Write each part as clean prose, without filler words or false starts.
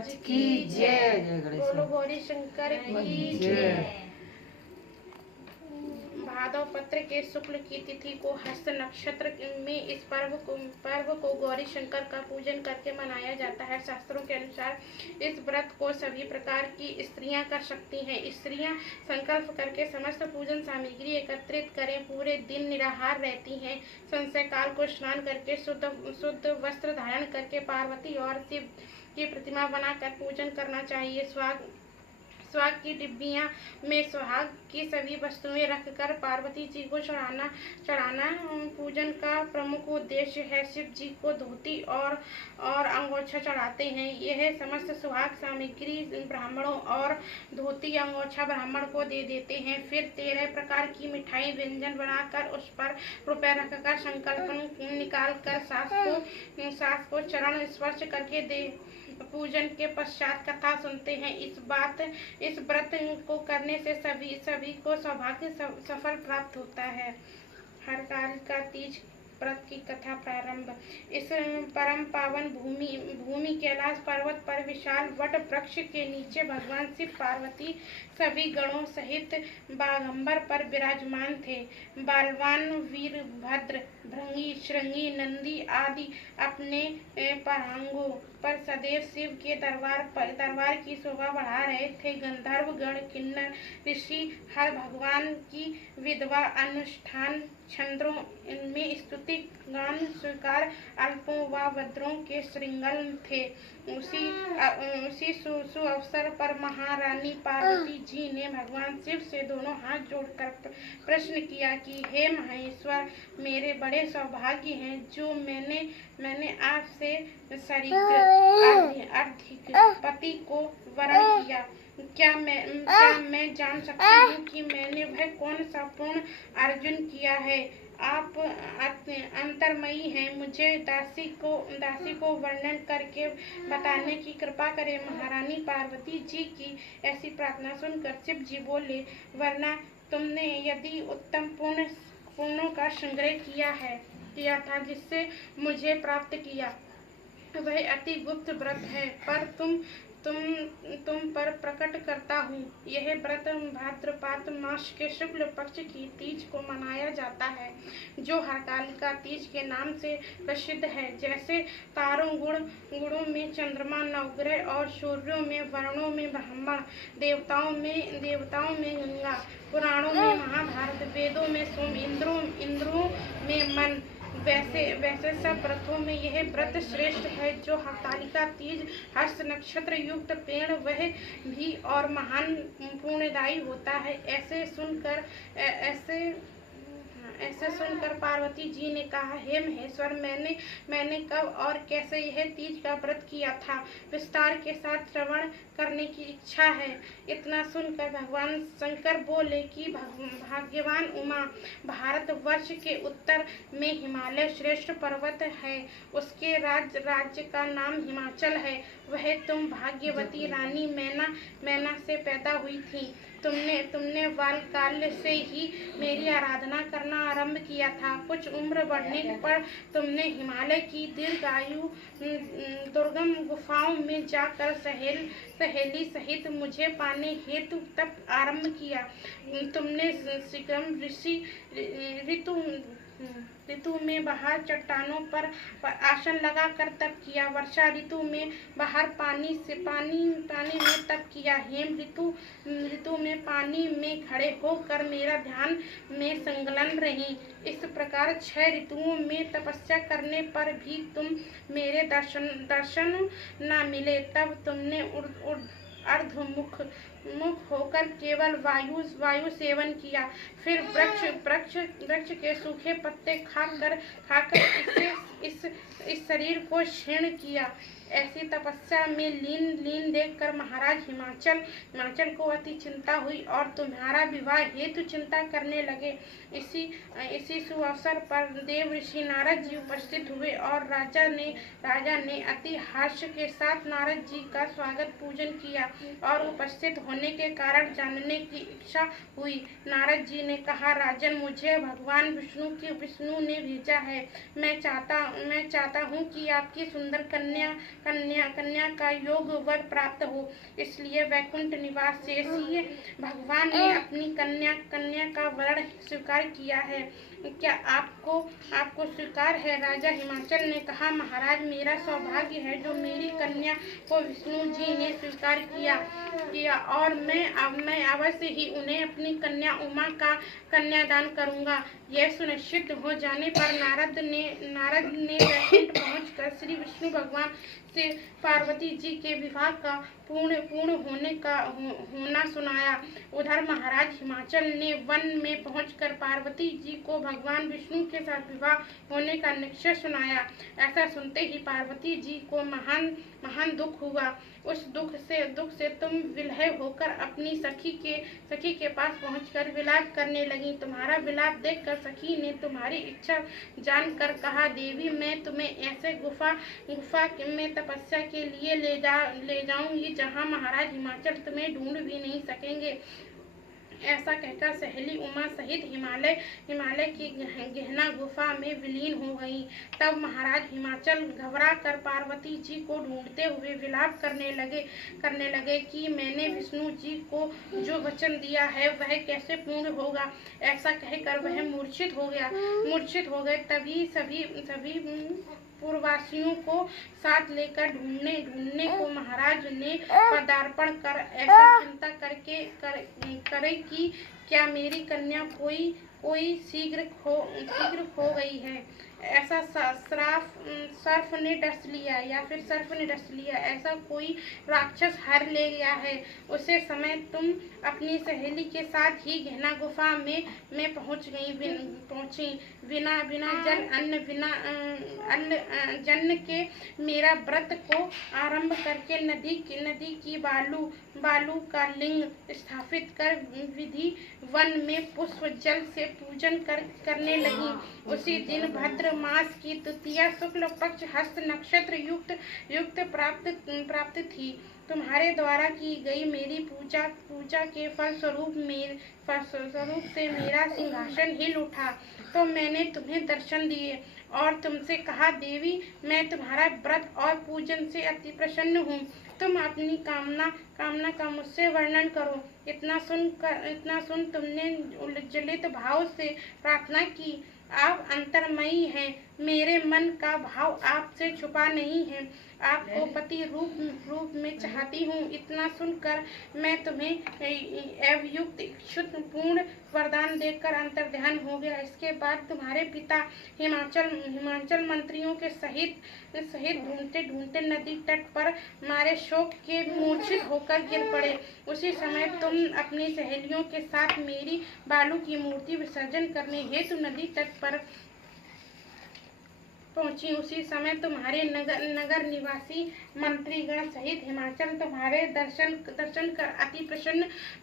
महाराज की जय। बोलो गौरी शंकर की जय। भादव पत्र के शुक्ल की तिथि को हस्त नक्षत्र में इस पर्व को गौरी शंकर का पूजन करके मनाया जाता है। शास्त्रों के अनुसार इस व्रत को सभी प्रकार की स्त्रियां कर सकती हैं। स्त्रियां संकल्प करके समस्त पूजन सामग्री एकत्रित करें, पूरे दिन निराहार रहती हैं। संध्या काल को स्नान करके शुद्ध वस्त्र धारण करके पार्वती और शिव की प्रतिमा बनाकर पूजन करना चाहिए। सुहाग की डिब्बियां में सुहाग की सभी वस्तुएं रखकर पार्वती जी को चढ़ाना पूजन का प्रमुख उद्देश्य है। शिव जी को धोती और अंगोछा चढ़ाते हैं। यह समस्त सुहाग सामग्री ब्राह्मणों और धोती अंगोछा ब्राह्मण को दे देते हैं। फिर 13 प्रकार की मिठाई व्यंजन बनाकर उस पर रुपए रखकर संकल्प निकाल कर सास को चरण स्पर्श करके दे पूजन के पश्चात कथा सुनते हैं। इस व्रत को करने से सभी को सौभाग्य सफल प्राप्त होता है। हरतालिका तीज व्रत की कथा प्रारंभ। इस परम पावन भूमि कैलाश पर्वत पर विशाल वट वृक्ष के नीचे भगवान शिव पार्वती सभी गणों सहित बाघंबर पर विराजमान थे। बालवान वीरभद्र, भृंगी, श्रृंगी, नंदी आदि अपने परांगों पर सदैव शिव के दरबार की शोभा बढ़ा रहे थे। गंधर्व गण, किन्नर, ऋषि हर भगवान की विधवा अनुष्ठान छंदों में स्तुति गान स्वीकार अल्पों व भद्रों के श्रृंगल थे। उसी सुअवसर पर महारानी पार्वती जी ने भगवान शिव से दोनों हाथ जोड़कर प्रश्न किया कि हे महेश्वर, मेरे बड़े सौभाग्य हैं जो मैंने आपसे अर्धिक पति को वरण किया। क्या मैं जान सकती हूँ कि मैंने वह कौन सा पूर्ण अर्जुन किया है? आप अंतर्मयी हैं, मुझे दासी को वर्णन करके बताने की कृपा करें। महारानी पार्वती जी की ऐसी प्रार्थना सुनकर शिव जी बोले, वरना तुमने यदि उत्तम पुण्यों का संग्रह किया था जिससे मुझे प्राप्त किया, वह अति गुप्त व्रत है, पर तुम पर प्रकट करता हूँ। यह व्रत भाद्रपद मास के शुक्ल पक्ष की तीज को मनाया जाता है, जो हरतालिका तीज के नाम से प्रसिद्ध है। जैसे तारों गुणों में चंद्रमा, नवग्रह और सूर्यों में वर्णों में ब्रह्मण, देवताओं में गंगा, पुराणों में महाभारत, वेदों में सोम, इंद्रों में मन, वैसे सब व्रतों में यह व्रत श्रेष्ठ है। जो हरतालिका तीज हस्त नक्षत्र युक्त पेड़ वह भी और महान पुण्यदायी होता है। ऐसे सुनकर पार्वती जी ने कहा, हे महेश्वर, मैंने कब और कैसे यह तीज का व्रत किया था, विस्तार के साथ श्रवण करने की इच्छा है। इतना सुनकर भगवान शंकर बोले कि भाग्यवान उमा, भारतवर्ष के उत्तर में हिमालय श्रेष्ठ पर्वत है, उसके राज्य का नाम हिमाचल है। वह तुम भाग्यवती रानी मैना से पैदा हुई थी। तुमने बालकाल से ही मेरी आराधना करना आरंभ किया था। कुछ उम्र बढ़ने पर तुमने हिमालय की दीर्घायु दुर्गम गुफाओं में जाकर सहेली सहित मुझे पाने हेतु तप आरंभ किया। तुमने शीघ्र ऋतु में बाहर चट्टानों पर आसन लगाकर तप किया। वर्षा ऋतु में बाहर पानी में तप किया। हेम ऋतु में पानी में खड़े होकर मेरा ध्यान में संलग्न रही। इस प्रकार 6 ऋतुओं में तपस्या करने पर भी तुम मेरे दर्शन न मिले। तब तुमने अर्धमुख होकर केवल वायु सेवन किया। फिर वृक्ष के सूखे पत्ते खाकर इस शरीर को क्षीण किया। ऐसी तपस्या में लीन देखकर महाराज हिमाचल को अति चिंता हुई और तुम्हारा विवाह हेतु चिंता करने लगे। इसी सुअवसर पर देव ऋषि नारद जी उपस्थित हुए और राजा ने अति हर्ष के साथ नारद जी का स्वागत पूजन किया और उपस्थित होने के कारण जानने की इच्छा हुई। नारद जी ने कहा, राजन, मुझे भगवान विष्णु ने भेजा है। मैं चाहता हूँ कि आपकी सुंदर कन्या का योग वर प्राप्त हो। इसलिए वैकुंठ निवास शेषी भगवान ने अपनी कन्या का वरण स्वीकार किया है। क्या आपको स्वीकार है? राजा हिमाचल ने कहा, महाराज, मेरा सौभाग्य है जो मेरी कन्या को विष्णु जी ने स्वीकार किया और मैं अवश्य ही उन्हें अपनी कन्या उमा का कन्यादान करूंगा। यह सुनिश्चित हो जाने पर नारद ने वैकुंठ पहुंचकर श्री विष्णु भगवान से पार्वती जी के विवाह का पूर्ण होना सुनाया। उधर महाराज हिमाचल ने वन में पहुंचकर पार्वती जी को भगवान विष्णु के साथ विवाह होने का निश्चय सुनाया। ऐसा सुनते ही पार्वती जी को महान दुख हुआ। उस दुख से तुम विलय होकर अपनी सखी के पास पहुंचकर विलाप करने लगी। तुम्हारा विलाप देखकर सखी ने तुम्हारी इच्छा जानकर कहा, देवी, मैं तुम्हें ऐसे गुफा में तपस्या के लिए ले जाऊंगी जहां महाराज हिमाचल तुम्हें ढूंढ भी नहीं सकेंगे। ऐसा कहकर सहेली उमा सहित हिमालय की गहना गुफा में विलीन हो गई। तब महाराज हिमाचल घबरा कर पार्वती जी को ढूंढते हुए विलाप करने लगे कि मैंने विष्णु जी को जो वचन दिया है वह कैसे पूर्ण होगा। ऐसा कहकर वह मूर्छित हो गए। तभी सभी पूर्ववासियों को साथ लेकर ढूंढने को महाराज ने पदार्पण कर ऐसा चिंता करे कि क्या मेरी कन्या कोई शीघ्र खो गई है। ऐसा सर्प ने डस लिया, ऐसा कोई राक्षस हर ले गया है। उसे समय तुम अपनी सहेली के साथ ही गहना गुफा में पहुंची। बिना जल अन्न जन्म के मेरा व्रत को आरंभ करके नदी की बालू का लिंग स्थापित कर विधि वन में पुष्प जल से पूजन करने लगी। उसी दिन भद्र मास की तृतीया शुक्ल पक्ष हस्त नक्षत्र युक्त प्राप्त थी। तुम्हारे द्वारा की गई मेरी पूजा के फलस्वरूप से मेरा सिंहासन हिल उठा, तो मैंने तुम्हें दर्शन दिए और तुमसे कहा, देवी, मैं तुम्हारा व्रत और पूजन से अति प्रसन्न हूँ। तुम अपनी कामना का मुझसे वर्णन करो। इतना सुन तुमने उज्ज्वलित भाव से प्रार्थना की। आप अंतर्मयी हैं, मेरे मन का भाव आपसे छुपा नहीं है। आपको पति रूप में चाहती हूँ। इतना सुनकर मैं तुम्हें एवयुक्त इच्छुत पूर्ण वरदान देकर अंतर्ध्यान हो गया। इसके बाद तुम्हारे पिता हिमाचल मंत्रियों के सहित ढूंढते नदी तट पर मारे शोक के मूर्छित होकर गिर पड़े। उसी समय तुम अपनी सहेलियों के साथ मेरी बालू की मूर्ति विसर्जन करने हेतु नदी तट पर पहुंची। उसी समय तुम्हारे नगर निवासी मंत्रीगण सहित हिमाचल तुम्हारे दर्शन कर अति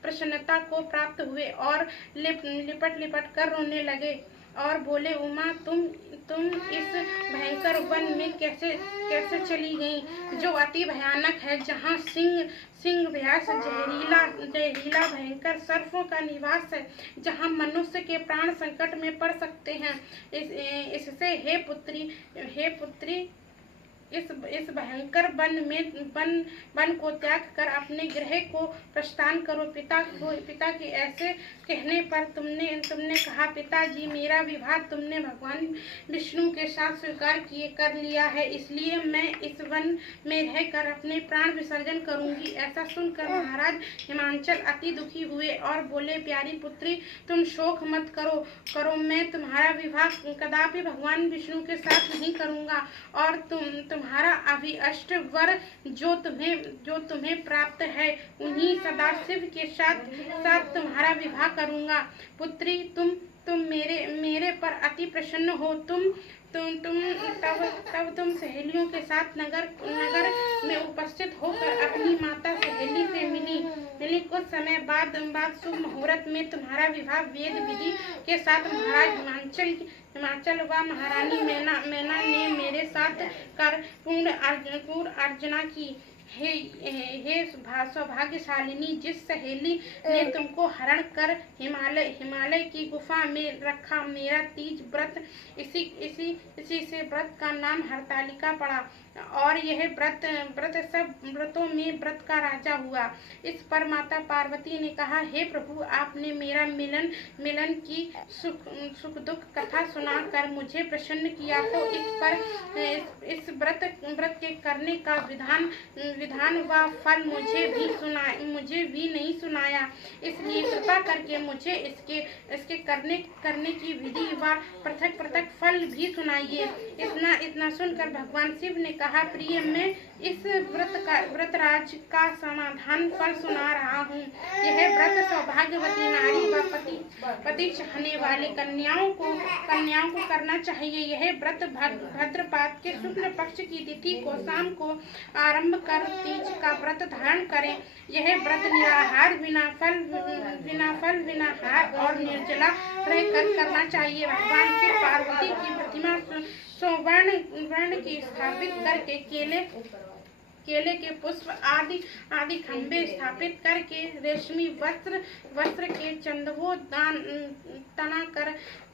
प्रसन्नता को प्राप्त हुए और लिपट कर रोने लगे और बोले, उमा, तुम इस भयंकर वन में कैसे चली गई, जो अति भयानक है, जहाँ सिंह व्यास जहरीला भयंकर सर्पों का निवास है, जहाँ मनुष्य के प्राण संकट में पड़ सकते हैं। इससे हे पुत्री इस भयंकर वन को त्याग कर अपने गृह को प्रस्थान करो। पिता के ऐसे कहने पर तुमने कहा, पिताजी, मेरा विवाह तुमने भगवान विष्णु के साथ स्वीकार कर लिया है, इसलिए मैं इस वन में रहकर अपने प्राण विसर्जन करूंगी। ऐसा सुनकर महाराज हिमाचल अति दुखी हुए और बोले, प्यारी पुत्री, तुम शोक मत करो, मैं तुम्हारा विवाह कदापि भगवान विष्णु के साथ नहीं करूंगा और तुम्हारा अभिष्ट वर जो तुम्हें प्राप्त है, उन्हीं सदाशिव के साथ तुम्हारा विवाह करूंगा। पुत्री, तुम मेरे पर अति प्रसन्न हो। तब तुम सहेलियों के साथ नगर में उपस्थित होकर अपनी माता सहेली से मिली। कुछ समय बाद शुभ मुहूर्त में तुम्हारा विवाह वेद विधि के साथ महाराज हिमाचल व महारानी मैना ने मेरे साथ कर पूर्ण अर्चना की। हे सौभाग्यशालिनी, जिस सहेली ने तुमको हरण कर हिमालय की गुफा में रखा, मेरा तीज व्रत इसी से व्रत का नाम हरतालिका पड़ा और यह व्रत सब व्रतों में व्रत का राजा हुआ। इस पर माता पार्वती ने कहा, हे प्रभु, आपने मेरा मिलन की सुख दुख कथा सुनाकर मुझे प्रसन्न किया, तो इस व्रत के करने का विधान व फल मुझे भी नहीं सुनाया। इसलिए कृपा करके मुझे इसके करने की विधि व पृथक फल भी सुनाइए। इतना सुनकर भगवान शिव ने कहा, प्रिय, मैं इस व्रतराज का समाधान फल सुना रहा हूँ। यह व्रत सौभाग्यवती नारी व पति चाहने वाले कन्याओं को करना चाहिए। यह व्रत भाद्रपद के शुक्ल पक्ष की तिथि को शाम को आरंभ कर तीज का व्रत धारण करें। यह व्रत निराहार, बिना फल बिना हार और निर्जला रहकर करना चाहिए। भगवान शिव पार्वती की प्रतिमा स्वर्ण की स्थापित करके केले के पुष्प आदि खंभे स्थापित करके रेशमी वस्त्र के चंदवो तना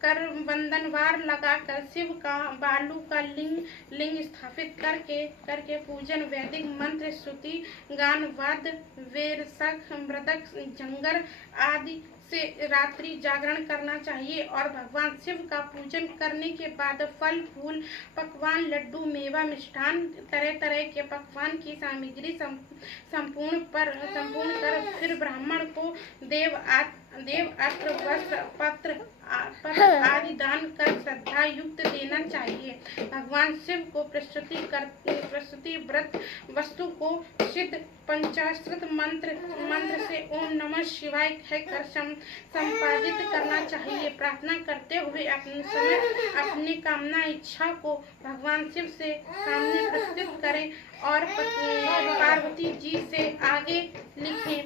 कर बंधनवार लगाकर शिव का बालू का लिंग स्थापित करके पूजन, वैदिक मंत्र, स्तुति, गान, वाद्य, वेरसक, मृदक, जंगर आदि से रात्रि जागरण करना चाहिए और भगवान शिव का पूजन करने के बाद फल फूल पकवान, लड्डू, मेवा, मिष्ठान, तरह के पकवान की सामग्री संपूर्ण कर फिर ब्राह्मण को देव अस्त्र, वस्त्र, पत्र आदि दान कर श्रद्धा युक्त देना चाहिए। भगवान शिव को प्रस्तुति व्रत वस्तु को सिद्ध पंचाश्रित मंत्र से ओम नमः शिवाय कहकर संपादित करना चाहिए। प्रार्थना करते हुए अपनी कामना इच्छा को भगवान शिव से सामने प्रस्तुत करें और पार्वती जी से आगे लिखें।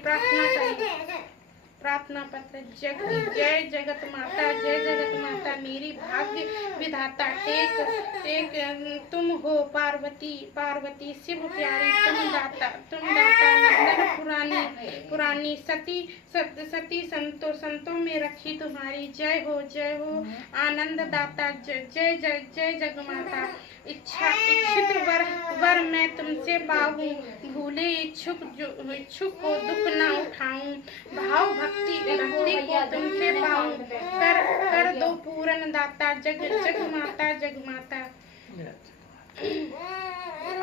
प्रार्थना पत्र। जय जगत माता मेरी भाग्य विधाता, टेक तुम हो पार्वती शिव प्यारी, तुम दाता नंदन पुरानी सती संतों में रखी तुम्हारी। जय हो आनंद दाता, जय जगमाता। इच्छित वर मैं तुमसे पाऊं, भूले इच्छुक को दुख न उठाऊं। भाव भक्ति को तुमसे पाऊं, कर दो पूर्ण दाता, जगमाता।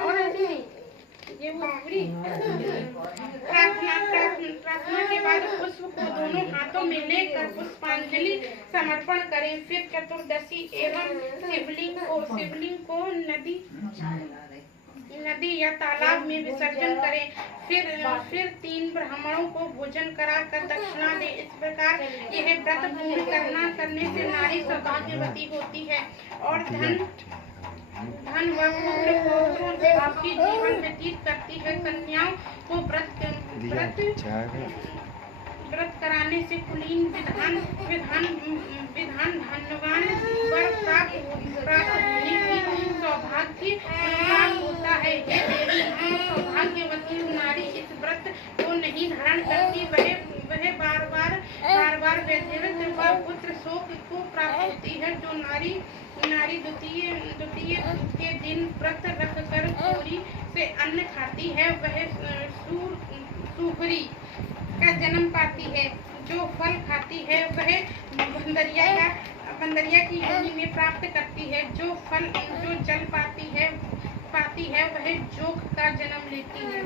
और ऐसी ये वो पूरी प्रार्थना के बाद पुष्प को दोनों हाथों में लेकर पुष्पांजलि समर्पण करें। फिर चतुर्दशी एवं शिवलिंग को नदी या तालाब में विसर्जन करें। फिर 3 ब्राह्मणों को भोजन कराकर दक्षिणा दें। इस प्रकार यह व्रत पूर्ण करने से नारी सौभाग्यवती होती है और धन व पुत्रों से आपकी जीवन व्यतीत करती है। कन्याओं को व्रत कराने से कुलीन विधान धनवान वर प्राप्त होने की सौभाग्य प्राप्त होता है। यह देवी सौभाग्यवती नारी इस व्रत को नहीं धारण करती, वह बार वैधव्य व पुत्र शोक को प्राप्त होती है। जो नारी द्वितीय के दिन व्रत रखकर चोरी से अन्न खाती है, वह सूकरी का जन्म पाती है। जो फल खाती है वह बंदरिया की योनि में प्राप्त करती है। जो जल पाती है वह जोग का जन्म लेती है।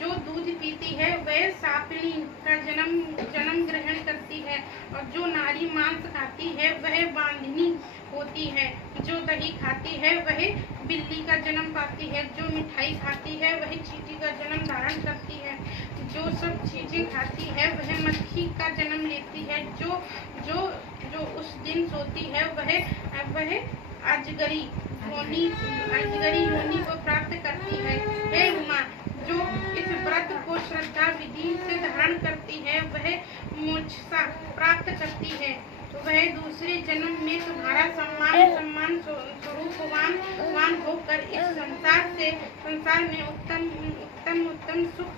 जो दूध पीती है वह सापिणी का जन्म ग्रहण करती है और जो नारी मांस खाती है वह बांधनी होती है। जो दही खाती है वह बिल्ली का जन्म पाती है। जो मिठाई खाती है वह चींटी का जन्म धारण करती है। जो सब चीजें खाती है वह मक्खी का जन्म लेती है। जो उस दिन सोती है वह अजगरी योनि को प्राप्त करती है। हे उमा, जो इस व्रत को श्रद्धा विधि से धारण करती है वह मोक्ष प्राप्त करती है। वह दूसरे जन्म में तुम्हारा सम्मान स्वरूपवान होकर इस संसार में उत्तम सुख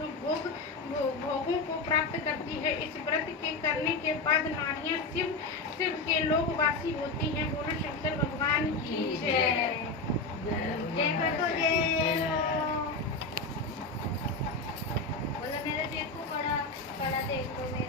भोगों को प्राप्त करती है। इस व्रत के करने के बाद नारियां शिव के लोकवासी होती हैं। बोलो शंकर भगवान की जय। जय कर दो, जय हो। बोलो मेरे देखो बड़ा बड़ा देखो।